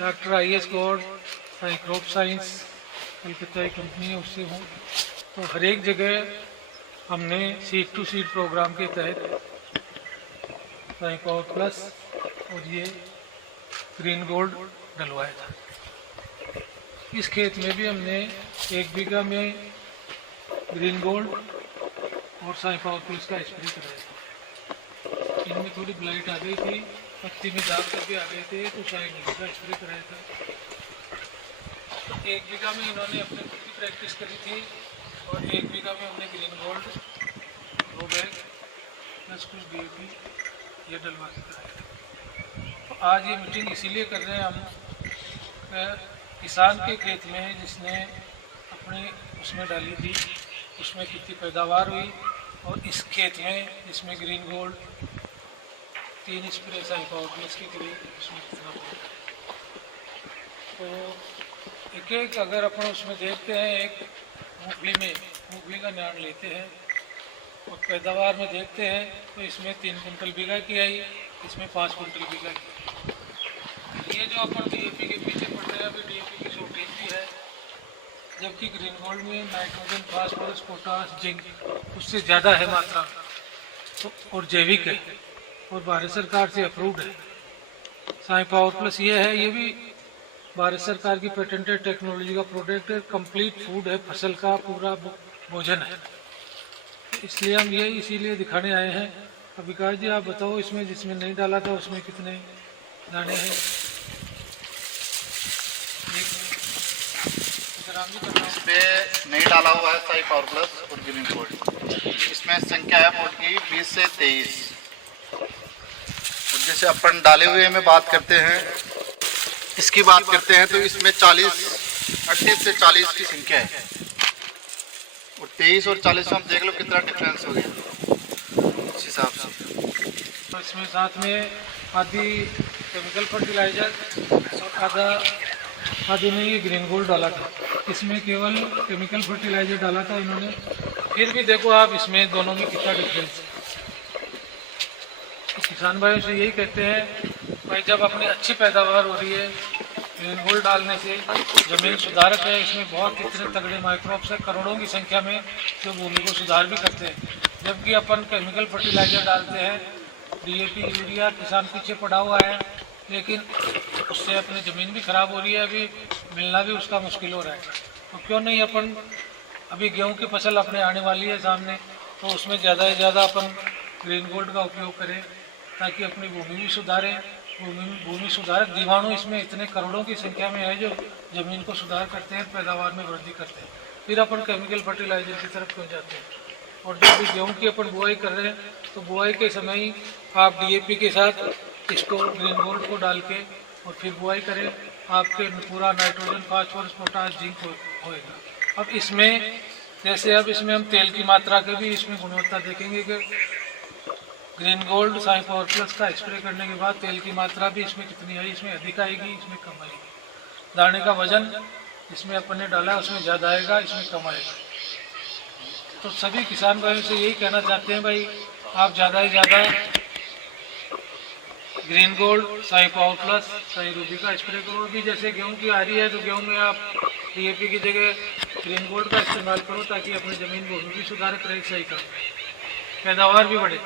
Doctor IS Gaur, crop science Calcutta की company है, उससे हूँ। तो हर एक जगह हमने सीड टू सीड प्रोग्राम के तहत पावर प्लस और ये ग्रीन गोल्ड डलवाया था। इस खेत में भी हमने 1 बीघा में ग्रीन गोल्ड और पावर प्लस का स्प्रे कराया था। इनमें थोड़ी ब्लाइट आ गई थी, पत्ती में दाग भी आ गए थे, तो नीली का स्प्रे कराया था। तो 1 बीघा में इन्होंने अपने खुद की प्रैक्टिस करी थी और 1 बीघा में हमने ग्रीन गोल्ड 2 बैग प्लस कुछ DAP ये डलवा के कराया था। तो आज ये मीटिंग इसीलिए कर रहे हैं हम, किसान के खेत में जिसने अपनी उसमें डाली थी उसमें कितनी पैदावार हुई, और इस खेत में जिसमें green gold 3 spray power plus के करीब उसमें कितना हुआ। तो एक एक अगर अपन उसमें देखते हैं, एक मूंगफली का न्याण लेते हैं और पैदावार में देखते हैं तो इसमें 3 कुंटल बीघा की आई, इसमें 5 कुंटल बीघा की। ये जो अपन DAP के पीछे पड़ रहे हैं, अभी DAP की शॉर्टेज भी है, जबकि ग्रीन गोल्ड में नाइट्रोजन, फास्फोरस, पोटास, जिंक उससे ज़्यादा है मात्रा, तो और जैविक है और भारत सरकार से अप्रूव्ड है। पावर प्लस ये है, ये भी भारत सरकार की पेटेंटेड टेक्नोलॉजी का प्रोडक्ट है, कंप्लीट फूड है, फसल का पूरा भोजन है। इसलिए हम ये इसीलिए दिखाने आए हैं। अब विकास जी आप बताओ, इसमें जिसमें नहीं डाला था उसमें कितने दाने हैं? इस पे नहीं डाला हुआ है पावर प्लस और ग्रीन गोल्ड। इसमें संख्या है बोर्ड की 20 से 23। और जैसे अपन डाले हुए में बात करते हैं, इसकी बात करते हैं तो इसमें 38 से 40 की संख्या है, और 23 और 40 में हम देख लो कितना डिफरेंस हो गया इस हिसाब से। तो इसमें साथ में आधी केमिकल फर्टिलाइजर और आधी में ये ग्रीन गोल्ड डाला था। इसमें केवल केमिकल फर्टिलाइजर डाला था इन्होंने, फिर भी देखो आप इसमें दोनों में कितना डिफरेंस है। तो किसान भाइयों से यही कहते हैं भाई, जब अपनी अच्छी पैदावार हो रही है, ग्रीन गोल्ड डालने से ज़मीन सुधारक है, इसमें बहुत इतने तगड़े माइक्रोब्स है करोड़ों की संख्या में जो भूमि को सुधार भी करते हैं। जबकि अपन केमिकल फर्टिलाइजर डालते हैं, DAP, यूरिया, किसान पीछे पड़ा हुआ है, लेकिन उससे अपनी ज़मीन भी खराब हो रही है, अभी मिलना भी उसका मुश्किल हो रहा है। तो क्यों नहीं अपन, अभी गेहूं की फसल अपने आने वाली है सामने, तो उसमें ज़्यादा से ज़्यादा अपन ग्रीन गोल्ड का उपयोग करें, ताकि अपनी भूमि भी सुधारें। भूमि सुधारक जीवाणु इसमें इतने करोड़ों की संख्या में है जो ज़मीन को सुधार करते हैं, पैदावार में वृद्धि करते हैं। फिर अपन केमिकल फर्टिलाइजर की तरफ क्यों जाते हैं? और जब भी गेहूँ की अपन बुआई कर रहे हैं तो बुआई के समय ही आप DAP के साथ इसको ग्रीन गोल्ड को डाल के और फिर बुआई करें, आपके पूरा नाइट्रोजन, फास्फोरस, पोटास, जिंक होएगा। अब इसमें जैसे अब इसमें हम तेल की मात्रा के भी इसमें गुणवत्ता देखेंगे कि ग्रीन गोल्ड पावर प्लस का स्प्रे करने के बाद तेल की मात्रा भी इसमें कितनी आई, इसमें अधिक आएगी, इसमें कम आएगी। दाने का वजन इसमें अपन ने डाला उसमें ज़्यादा आएगा, इसमें कम आएगा। तो सभी किसान भाइयों से यही कहना चाहते हैं भाई, आप ज़्यादा से ज़्यादा green gold, power plus, Ruby का स्प्रे करो। अभी जैसे गेहूं की आ रही है तो गेहूं में आप DAP की जगह ग्रीन गोल्ड का इस्तेमाल करो, ताकि अपनी ज़मीन भूमि भी सुधारक रहे, सही का पैदावार भी बढ़े।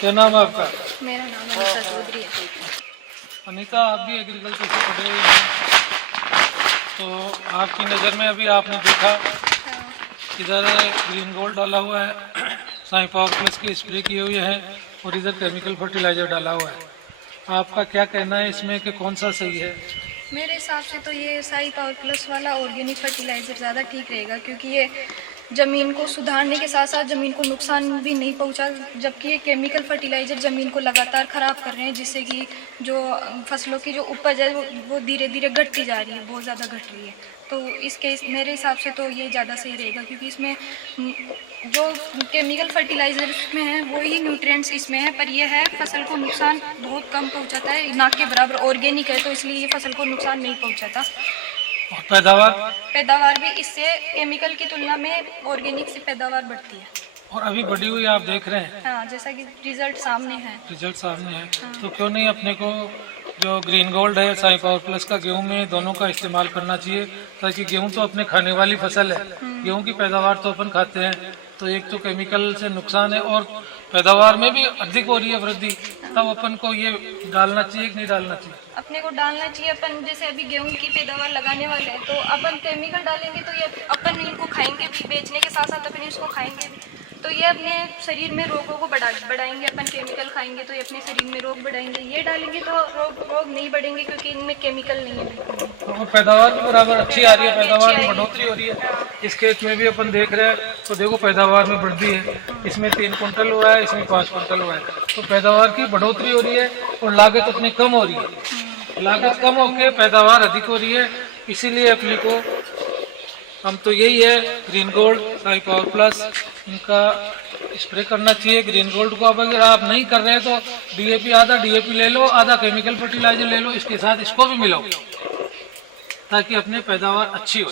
क्या नाम है आपका? मेरा नाम अनीता चौधरी है। अनीता, आप भी एग्रीकल्चर से पढ़े हुए हैं, तो आपकी नज़र में अभी आपने देखा इधर ग्रीन गोल्ड डाला हुआ है, पावर प्लस के स्प्रे किए हुए हैं, और इधर केमिकल फर्टिलाइजर डाला हुआ है। आपका क्या कहना है इसमें कि कौन सा सही है? मेरे हिसाब से तो ये पावर प्लस वाला ऑर्गेनिक फर्टिलाइज़र ज़्यादा ठीक रहेगा, क्योंकि ये ज़मीन को सुधारने के साथ साथ ज़मीन को नुकसान भी नहीं पहुंचा, जबकि ये केमिकल फर्टिलाइज़र ज़मीन को लगातार ख़राब कर रहे हैं, जिससे कि जो फसलों की जो उपज है वो धीरे धीरे घटती जा रही है, बहुत ज़्यादा घट रही है। तो इसके मेरे हिसाब से तो ये ज़्यादा सही रहेगा, क्योंकि इसमें जो केमिकल फर्टिलाइज़र इसमें है वही न्यूट्रिएंट्स इसमें है, पर यह है फसल को नुकसान बहुत कम पहुंचाता है, ना के बराबर। ऑर्गेनिक है तो इसलिए ये फसल को नुकसान नहीं पहुंचाता। और पैदावार भी इससे केमिकल की तुलना में ऑर्गेनिक से पैदावार बढ़ती है। और अभी बढ़ी हुई आप देख रहे हैं, हाँ, जैसा कि रिजल्ट सामने है। रिजल्ट सामने है, तो क्यों नहीं अपने को जो ग्रीन गोल्ड है साई पावर प्लस का गेहूं में दोनों का इस्तेमाल करना चाहिए, ताकि गेहूं तो अपने खाने वाली फसल है, गेहूं की पैदावार तो अपन खाते हैं, तो एक तो केमिकल से नुकसान है और पैदावार में भी अधिक हो रही है वृद्धि, तब अपन को ये डालना चाहिए कि नहीं डालना चाहिए? अपने को डालना चाहिए। अपन जैसे अभी गेहूं की पैदावार लगाने वाले हैं, तो अपन केमिकल डालेंगे तो ये अपन इनको खाएंगे भी, बेचने के साथ साथ अपन इसको खाएंगे भी, तो ये अपने शरीर में रोगों को बढ़ाएंगे। अपन केमिकल खाएंगे तो ये अपने शरीर में रोग बढ़ाएंगे, ये डालेंगे तो रोग नहीं बढ़ेंगे क्योंकि इनमें केमिकल नहीं है बिल्कुल। और पैदावार भी बराबर अच्छी आ रही है, पैदावार में बढ़ोतरी हो रही है। इस खेत में भी अपन देख रहे हैं तो देखो पैदावार में वृद्धि है, इसमें 3 कुंटल हुआ है, इसमें 5 कुंटल हुआ है, तो पैदावार की बढ़ोतरी हो रही है और लागत अपनी कम हो रही है। लागत कम होकर पैदावार अधिक हो रही है, इसीलिए अपने को हम तो यही है green gold Sai power plus इनका स्प्रे करना चाहिए। ग्रीन गोल्ड को अब अगर आप नहीं कर रहे हैं तो डीएपी, आधा डीएपी ले लो, आधा केमिकल फर्टिलाइजर ले लो, इसके साथ इसको भी मिलाओ ताकि अपनी पैदावार अच्छी हो।